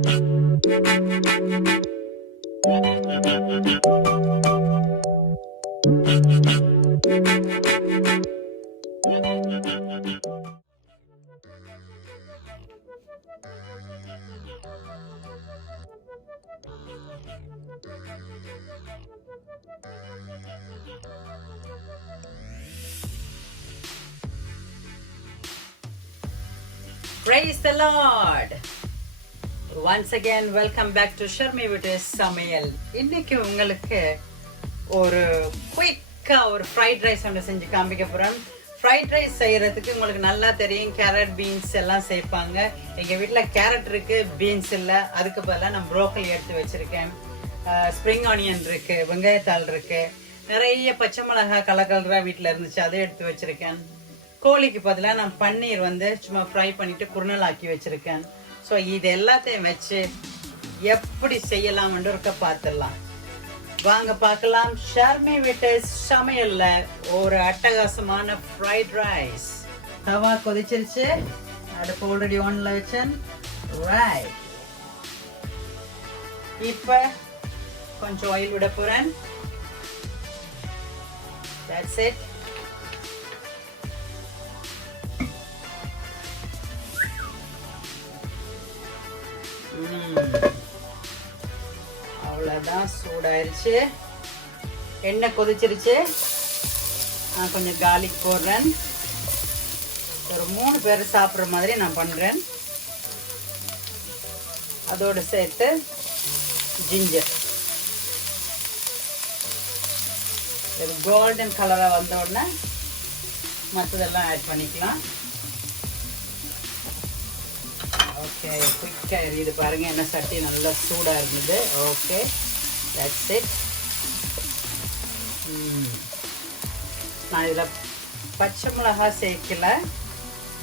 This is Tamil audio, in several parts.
Praise the Lord! Once again, welcome back to Sharmy Veetu Samayal. இன்னைக்கு உங்களுக்கு ஒரு குயிக்கா ஒரு ஃப்ரைட் ரைஸ் ஒன்று செஞ்சு காமிக்க போகிறேன். ஃப்ரைட் ரைஸ் செய்கிறதுக்கு உங்களுக்கு நல்லா தெரியும், கேரட் பீன்ஸ் எல்லாம் சேர்ப்பாங்க. எங்கள் வீட்டில் கேரட் இருக்குது, பீன்ஸ் இல்லை. அதுக்கு பதிலாக நான் ப்ரோக்கலி எடுத்து வச்சுருக்கேன். ஸ்ப்ரிங் ஆனியன் இருக்குது, வெங்காயத்தாள் இருக்குது, நிறைய பச்சை மிளகாய் கலராக வீட்டில் இருந்துச்சு, அதை எடுத்து வச்சுருக்கேன். கோழிக்கு பதிலாக நான் பன்னீர் சும்மா ஃப்ரை பண்ணிட்டு குருணல் ஆக்கி வச்சிருக்கேன். ஸோ இது எல்லாத்தையும் வச்சு எப்படி செய்யலாம்னு இருக்க பார்த்துடலாம். வாங்க பார்க்கலாம். ஷர்மி வீட்டு சமையல்ல ஒரு அட்டகாசமான ஃப்ரைட் ரைஸ். தவா கொதிச்சிருச்சு, அடுப்பு ஆல்ரெடி ஒன்ல வச்சேன். ரைட், இப்போ கொஞ்சம் ஆயில் விட போறேன். That's it. அவ்வளோதான், சூடாயிருச்சு, எண்ணெய் கொதிச்சிருச்சு. நான் கொஞ்சம் கார்லிக் போடுறேன். ஒரு 3 பேர் சாப்பிட்ற மாதிரி நான் பண்ணுறேன். அதோடு சேர்த்து ஜிஞ்சர். ஒரு கோல்டன் கலராக வந்த உடனே மற்றதெல்லாம் ஆட் பண்ணிக்கலாம். ஓகே, குயிக்காக எரியுது பாருங்க, என்ன சட்டி நல்லா சூடாக இருந்தது. Okay, that's it. நான் இதில் பச்சை மிளகாய் சேர்க்கல,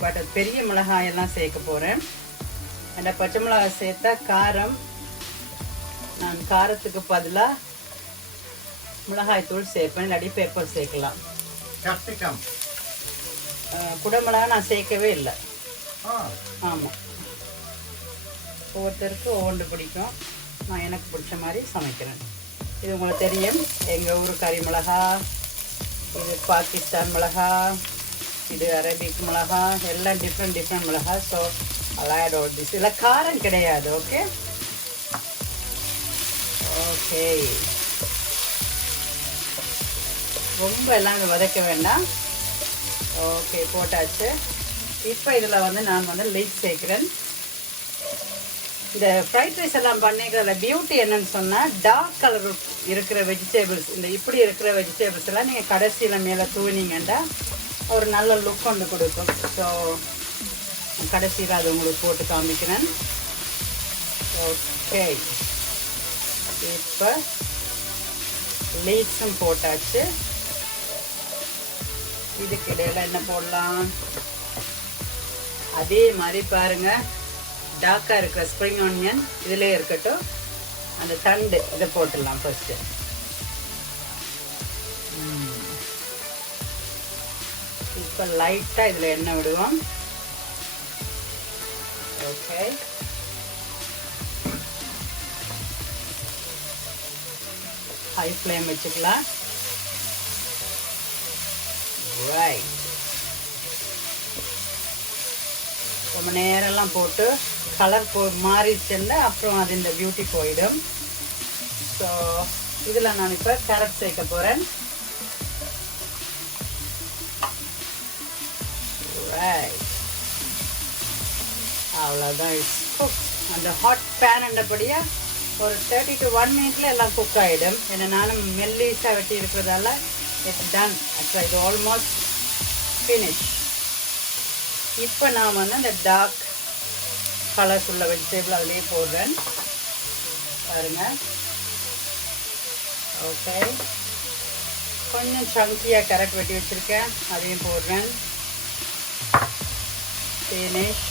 பட் பெரிய மிளகாயெல்லாம் சேர்க்க போகிறேன். அந்த பச்சை மிளகாய் சேர்த்தா காரம், நான் காரத்துக்கு பதிலாக மிளகாய் தூள் சேர்ப்பேன், இல்லாட்டி பெப்பர் சேர்க்கலாம். குடமிளகா நான் சேர்க்கவே இல்லை. ஆமாம், ஒவ்வொருத்தருக்கு ஒவ்வொன்று பிடிக்கும். நான் எனக்கு பிடிச்ச மாதிரி சமைக்கிறேன். இது உங்களுக்கு தெரியும், எங்கள் ஊர் கறி மிளகா, இது பாகிஸ்தான் மிளகா, இது அரபிக் மிளகா, எல்லாம் டிஃப்ரெண்ட் மிளகா. So add all this. இதில் காரம் கிடையாது. ஓகே ஓகே, ரொம்ப எல்லாம் வதக்க வேண்டாம். ஓகே, போட்டாச்சு. இப்போ இதில் நான் லீக் சேர்க்குறேன். இந்த ஃப்ரைட் ரைஸ் எல்லாம் பண்ணிக்கிறதுல பியூட்டி என்னன்னு சொன்னால், டார்க் கலர் இருக்கிற வெஜிடபிள்ஸ், இந்த இப்படி இருக்கிற வெஜிடபிள்ஸ் எல்லாம் நீங்கள் கடைசியில் மேலே தூவினீங்கன்னா ஒரு நல்ல லுக் ஒன்று கொடுக்கும். ஸோ கடைசியில் அது உங்களுக்கு போட்டு காமிக்கிறேன். ஓகே, இப்போ லீக்ஸும் போட்டாச்சு. இதுக்கு இடையில என்ன போடலாம்? அதே மாதிரி பாருங்கள், டார்க்காக இருக்கிற ஸ்ப்ரிங் ஆனியன் இதிலே இருக்கட்டும். அந்த தண்டு இதை போட்டுடலாம் ஃபர்ஸ்ட்டு. இப்போ லைட்டாக இதில் எண்ணெய் விடுவோம். ஓகே, ஹை ஃப்ளேம் வச்சுக்கலாம். ரைட், ரொம்ப நேரம்லாம் போட்டு கலர் மாறிச்சுன்னா அப்புறம் அது இந்த பியூட்டி போயிடும். ஸோ இதில் நான் இப்போ கேரட் சேர்க்க போகிறேன். அவ்வளோதான், இட்ஸ் குக். அந்த ஹாட் பேன் என்றபடியாக ஒரு 30 to 1 minute எல்லாம் குக் ஆகிடும். ஏன்னா நானும் மெல்லிஸாக வெட்டி இருக்கிறதால இட்ஸ் டன். அப்புறம் இது ஆல்மோஸ்ட் ஃபினிஷ். இப்போ நான் அந்த டார்க் கலர்ஸ் உள்ள வெஜிடபிள் அதிலே போடுறேன் பாருங்க. ஓகே, கொஞ்சம் சங்கியாக கேரட் வெட்டி வச்சுருக்கேன், அதையும் போடுறேன். Finish,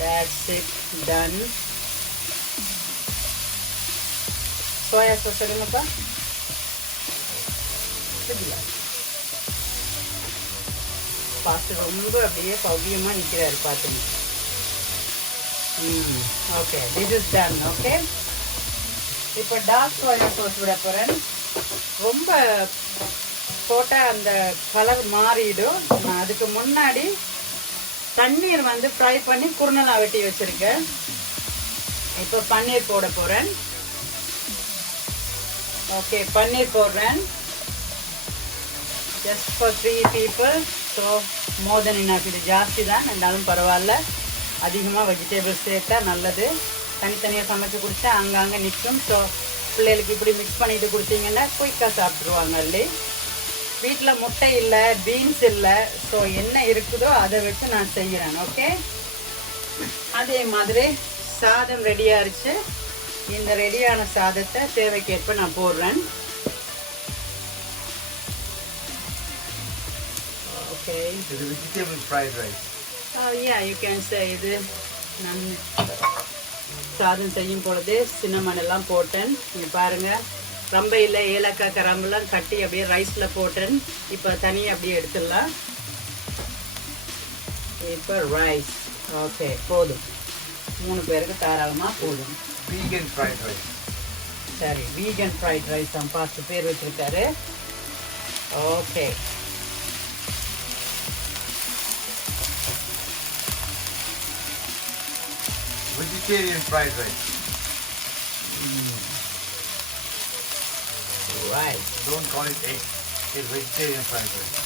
that's it, done. Soya sauce எடுங்கப்பா. பாஸ்டர் ரொம்ப அப்படியே பவ்யமாக நிற்கிறாரு பார்த்துங்க. Okay, this is done. Okay, இப்போ டார்க் சோயா சாஸ் விட போகிறேன். ரொம்ப போட்டால் அந்த கலர் மாறிடும். நான் அதுக்கு முன்னாடி பன்னீர் வந்து ஃப்ரை பண்ணி குருணலா வெட்டி வச்சுருக்கேன். இப்போ பன்னீர் போட போகிறேன். ஓகே, பன்னீர் போடுறேன். Just for 3 people. So more then enough. இது ஜாஸ்தி தான் இருந்தாலும் பரவாயில்ல. அதிகமாக வெஜிடபிள்ஸ் சேர்த்தா நல்லது. தனித்தனியாக சமைச்சு குடித்தா அங்கங்கே நிற்கும். ஸோ பிள்ளைகளுக்கு இப்படி மிக்ஸ் பண்ணிட்டு கொடுத்தீங்கன்னா குயிக்காக சாப்பிட்ருவாங்க. அல்லி வீட்டில் முட்டை இல்லை, பீன்ஸ் இல்லை. ஸோ என்ன இருக்குதோ அதை வச்சு நான் செய்கிறேன். ஓகே, அதே மாதிரி சாதம் ரெடியாக இருந்துச்சு. இந்த ரெடியான சாதத்தை தேவைக்கேற்ப நான் போடுறேன். ஓகே, இது vegetable fried rice. Yeah, you can say. இது நான் சாதம் செய்யும் பொழுது சின்னமன் எல்லாம் போட்டேன். இங்கே பாருங்கள், ரொம்ப இல்லை, ஏலக்காய் கராம்பெல்லாம் கட்டி அப்படியே ரைஸில் போட்டேன். இப்போ தனியாக அப்படியே எடுத்துடலாம். இப்போ ரைஸ். ஓகே, போதும். 3 பேருக்கு தாராளமாக போதும். Vegan fried rice. சரி, வீகன் ஃப்ரைட் ரைஸ் தான் 10 பேர் வச்சுருக்காரு. Okay, vegetarian fried rice. Right. Don't call it egg. It's vegetarian fried rice.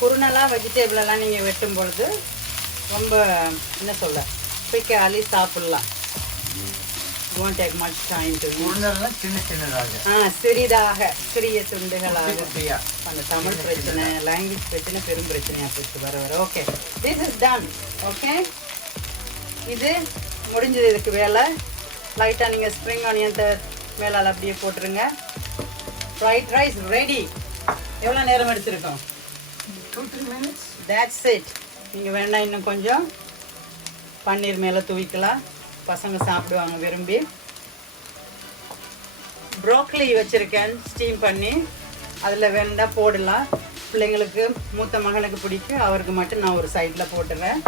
குருணலா வெஜிடபிள் எல்லாம் நீங்கள் வெட்டும் பொழுது ரொம்ப என்ன சொல்ல குயிக்காக அள்ளி சாப்பிடலாம். won't take much time to eat. குருணலாம் சின்னதாக, சிறிதாக, சிறிய துண்டுகளாக. குட்டியா. அந்த தமிழ் பிரச்சனை, லாங்குவேஜ் பிரச்சனை பெரும் பிரச்சனையாக போச்சு வர வர. Okay, this is done. Okay, இது முடிஞ்சது. இதுக்கு வேலை லைட்டாக நீங்கள் ஸ்ப்ரிங் ஆனியன்ஸை மேலால் அப்படியே போட்டுருங்க. Fried rice ready. எவ்வளோ நேரம் எடுத்துருக்கோம்? 2-3 minutes. That's it. நீங்கள் வேணால் இன்னும் கொஞ்சம் பன்னீர் மேலே தூவிக்கலாம். பசங்க சாப்பிடுவாங்க விரும்பி. ப்ரோக்கலி வச்சுருக்கேன் ஸ்டீம் பண்ணி. அதில் வேணுண்டா போடலாம். பிள்ளைங்களுக்கு, மூத்த மகனுக்கு பிடிக்கும், அவருக்கு மட்டும் நான் ஒரு சைடில் போட்டுறேன்.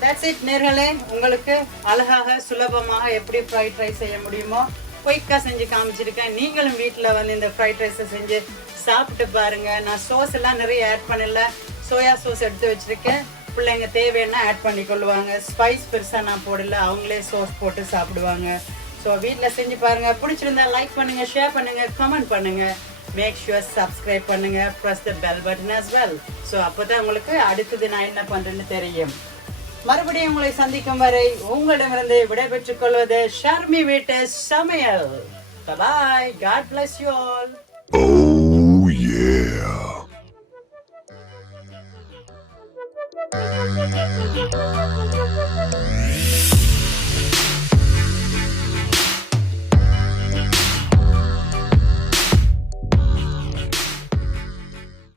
தட்ஸ் இட் நேர்களே. உங்களுக்கு அழகாக சுலபமாக எப்படி ஃப்ரைட் ரைஸ் செய்ய முடியுமோ குயிக்காக செஞ்சு காமிச்சிருக்கேன். நீங்களும் வீட்டில் வந்து இந்த ஃப்ரைட் ரைஸை செஞ்சு சாப்பிட்டு பாருங்கள். நான் சோஸ் எல்லாம் நிறைய ஆட் பண்ணல. சோயா சோஸ் எடுத்து வச்சுருக்கேன். பிள்ளைங்க தேவைன்னா ஆட் பண்ணிக்கொள்ளுவாங்க. ஸ்பைஸ் பெருசாக நான் போடல, அவங்களே சோஸ் போட்டு சாப்பிடுவாங்க. ஸோ வீட்டில் செஞ்சு பாருங்கள். பிடிச்சிருந்தா லைக் பண்ணுங்கள், ஷேர் பண்ணுங்கள், கமெண்ட் பண்ணுங்கள். மேக் ஷுவர் சப்ஸ்கிரைப் பண்ணுங்கள். Press the bell button as well. So அப்போ தான் உங்களுக்கு அடுத்தது நான் என்ன பண்ணுறேன்னு தெரியும். மறுபடியும் உங்களை சந்திக்கும் வரை உங்களிடமிருந்து விடைபெற்றுக் கொள்வது ஷர்மி வீட்டு சமையல். Bye. God bless you all. Oh yeah.